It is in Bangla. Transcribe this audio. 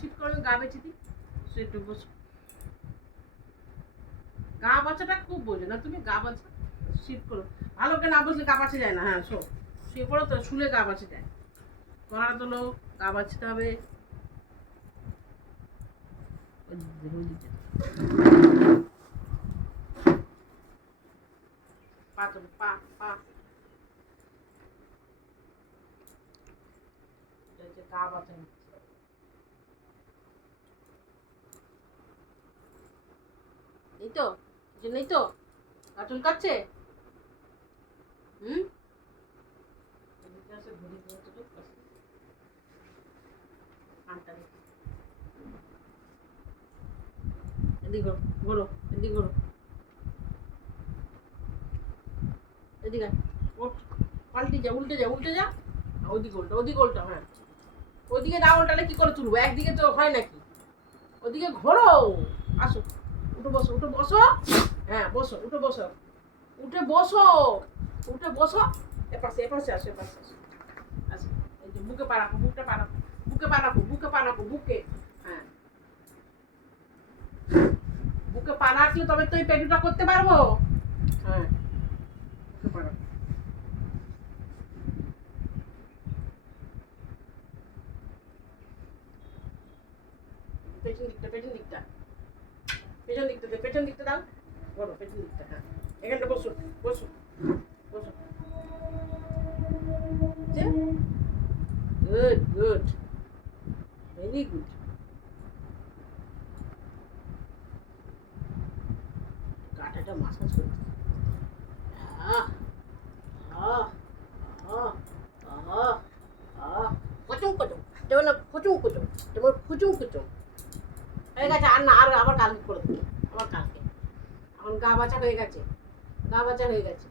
শীত করে গা বেঁচে দিই, একটু বসো। গা বাচ্চাটা খুব বোঝে না তুমি, গা বাচ্চা শীত করো, ভালো করে না বসলে গা বাঁচা যায় না। হ্যাঁ শো, শুয়ে পড়ো তো, শুলে গা বাঁচা যায়। গলাটা তোলো, গা বাঁচতে হবে। পা তোলো, পা পা, গা বাঁচা নিচ্ছে। এই তো কিছু নেই তো, গা চুলকাচ্ছে। হুম, এদিকে ঘোরো, এদিকে ঘোরো, এদিকে ওঠ, পাল্টে যা, উল্টে যা, উল্টে যা, ওদিকে উল্টা, ওদিকে উল্টা। হ্যাঁ ওদিকে না উল্টালে কি করে তুলবো, একদিকে তো হয় নাকি, ওদিকে ঘোরো। আসো, উঠে বসো, উঠে বসো। হ্যাঁ বসো, উঠে বসো, উঠে বসো, উঠে বসো। এপাশে এপাশে আসো, এপাশে আসো, আসো। এই যে বুকে পা রাখো, বুকটা পা রাখো, বুকে পা রাখো, বুকে পা রাখো, বুকে। হ্যাঁ বুকে পা রাখলে তবে তো এই পেটুটা করতে পারবো। হ্যাঁ বুকে পা রাখো। পেছন দিকটা, পেছন দিকটা, পেছন দিকটা দে, পেছন দিকটা দাও, বলো পেছন দিকটা। হ্যাঁ এখানটা বসো, বসো, বসো। Good good, very good. কাঁটাটা মাসাজ করতে, আহ আহ আহ আহ আহ, কচুম কচুম, যেমন কুচুম কুচুম, যেমন কুচুম কুচুম হয়ে গেছে। আর না, আর আবার কালকে করে দেবো, আবার কালকে। এখন গা বাঁচা হয়ে গেছে, গা বাঁচা হয়ে গেছে।